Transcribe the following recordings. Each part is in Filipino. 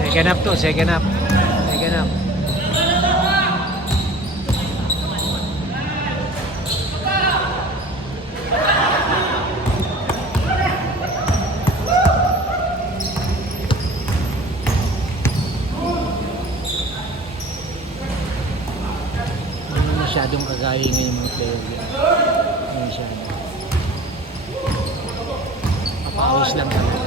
Second up to, second up. Second up. Hindi masyadong kagaya ngayon yung mga player dyan. Hindi masyado. Kapawis lang talaga.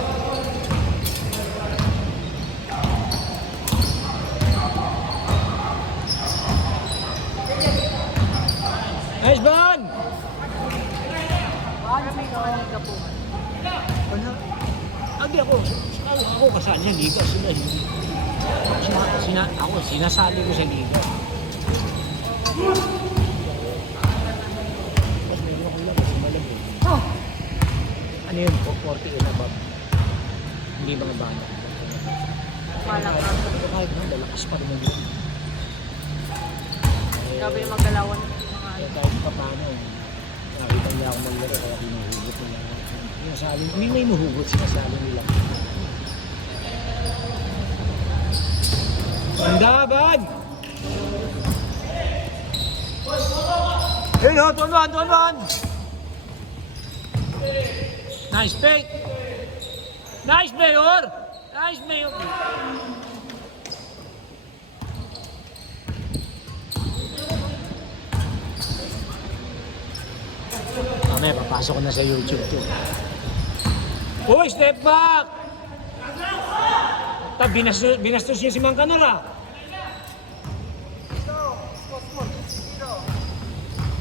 Nice ban! Ano? Agi ako kasali sa liga, sila hindi. Ako sinasali ko sa liga. Mas may mga kulab kasi malabog. Oh! Ano yun? 40 and above. Hindi mga bana. Malakas. Kahit na, dalakas pa rin yun. Grabe yung maggalawan. Kaya kahit pa paano, nakita niya ako maglaro kaya hinuhugot nila. Hindi na hinuhugot, sinasali nila. Pandaban! Hey, no, tuan-tuan! Nice fake! Nice, Mayor! Nice, Mayor! Mamaya, papasok ko na sa YouTube to. Uy, step back! Binastos niya si Mang Canora.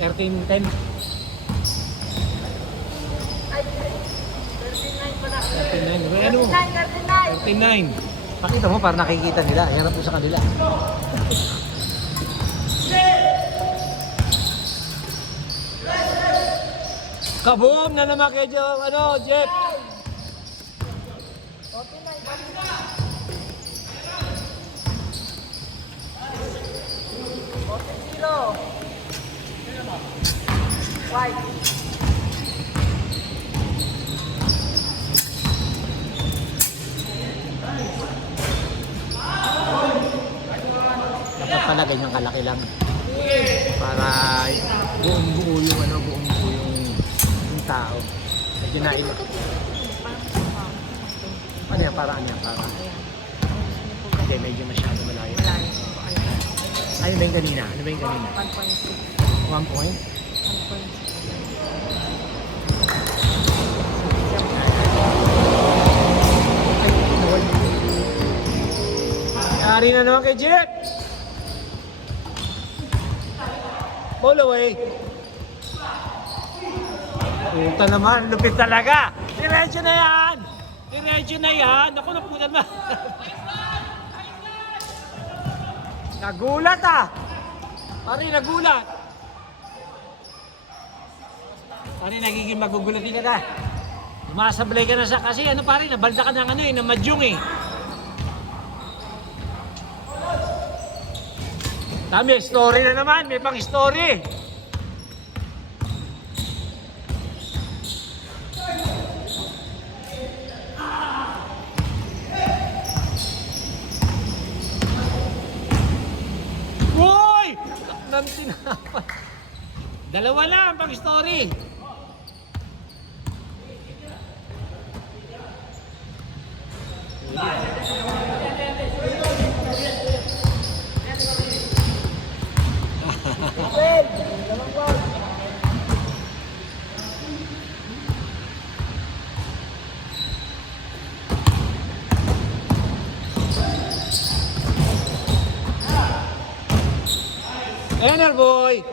13-10. 13-9. Ano? 13-9. Pakita mo para nakikita nila. Yan na po sa kanila. Kaboom na naman kay Jeff. White. Dapat pala ganyan kalaki lang. Para buong buo yung tao. Medyo nailok. Ano yan? Paraan yan? Paraan. Hindi, medyo masyado malayo. Ano ba yung kanina? 1.6. 1 point? 1.6. Yari na naman kay Jeff! Ball away! Puta naman, lupit talaga! Diretso na yan! Diretso na yan! Ako napunan na! Nagulat ah! Pari, nagulat! Pari, nagiging magugulatin ka na. Sumasablay ka na sa kasi ano pari, nabalda ka ng ng madyong eh. Tami, story na naman, may pang story. Uy! Taknang tinapay. Dalawa na ang pang story. Enel boy!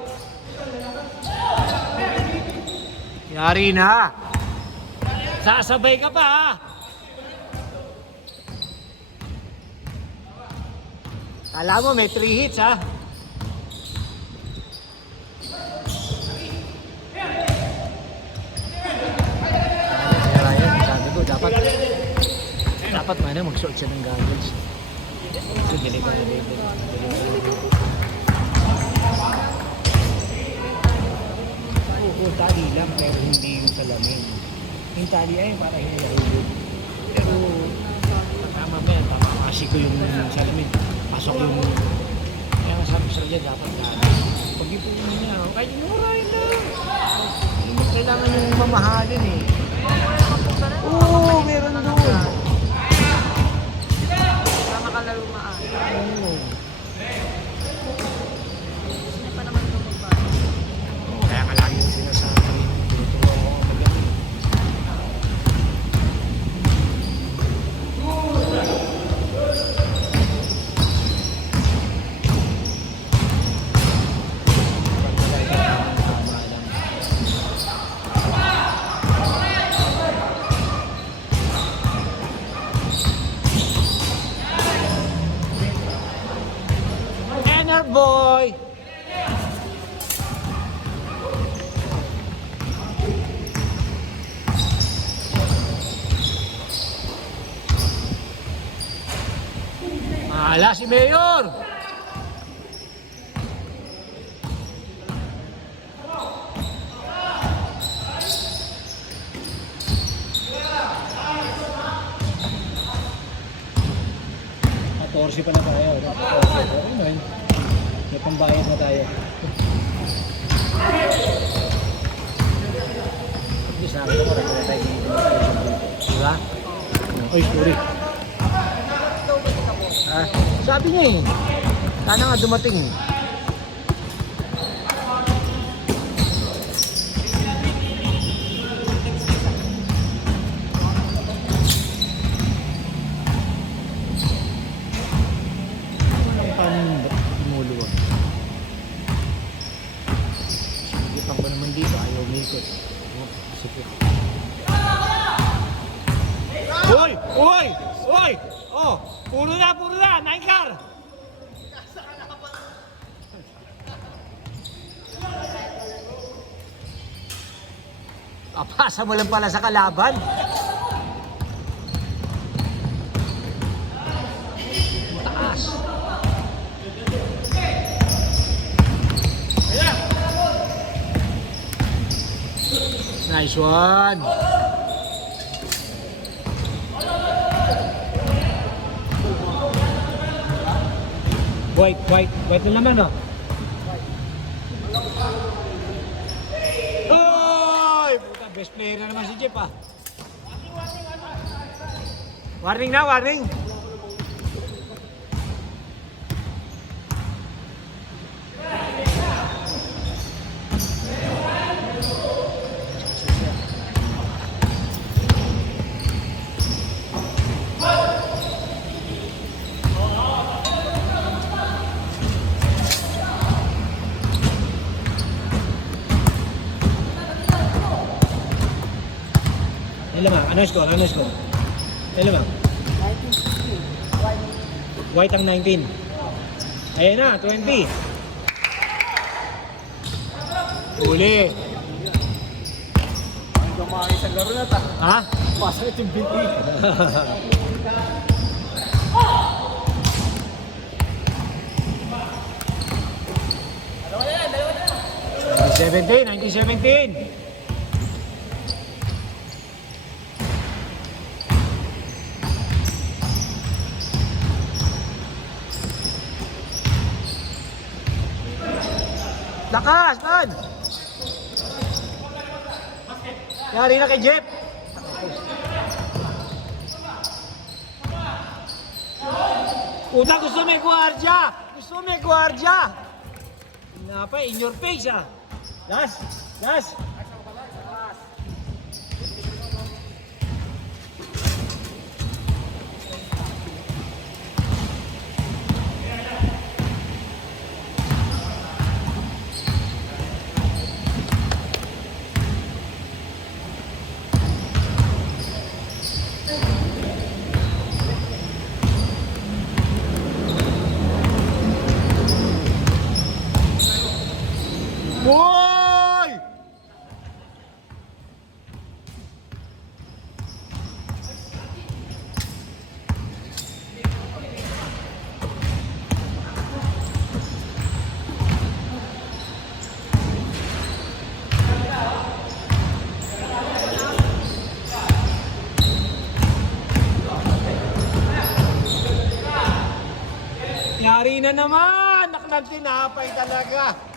Yari na! Sasabay ka pa ha! Kala mo may 3 hits ha? Sabi ko dapat man mag-short siya ng goggles. So, delivery. Oo, tali lang pero hindi yung salamin. Yung tali ay para hindi nahulog. Pero tama mo yan, tama ka. kasi ko yung salamin. Pasok yung... Kaya nga sabi sa kanya, dapat na pag-ipunin niya. Kahit murahin lang. Hindi kailangan yung mamahalin eh. Oo, meron doon. Para makalaro maaari. Oo. Hindi pa naman ito magbago. Kaya ka lagi yung sinasabi. Tinuturo ko ang magaling. Boy! Mahala si Mayor! Torsi pa na tayo. May pambayad na tayo. Hindi sa akin ako, na tayo dito. Diba? Ay, sorry. Ah, sabi niya eh. Sana nga dumating eh. Uy! Uy! Uy! Oh! Puro na! Puro na! Naikar! Apasa mo lang pala sa kalaban. Taas. Nice one. White na naman, oh. Oy! Puta, best player na naman si Jeff, ah. Warning na, warning. Ilan ba? Ano score? Ano score? Ilan ba? 19-16. White ang 19. Ayan na, 20. Uli. Ang gumaki sa laro na ta. Ha? Pasakit yung binti. 1917. Lakas, man! Yari na kay Jeff. Puta, gusto may guardia! Gusto may guardia! Napa, in your face, ah! Last! Last! Boy! Yari na naman! Naknag tinapay talaga.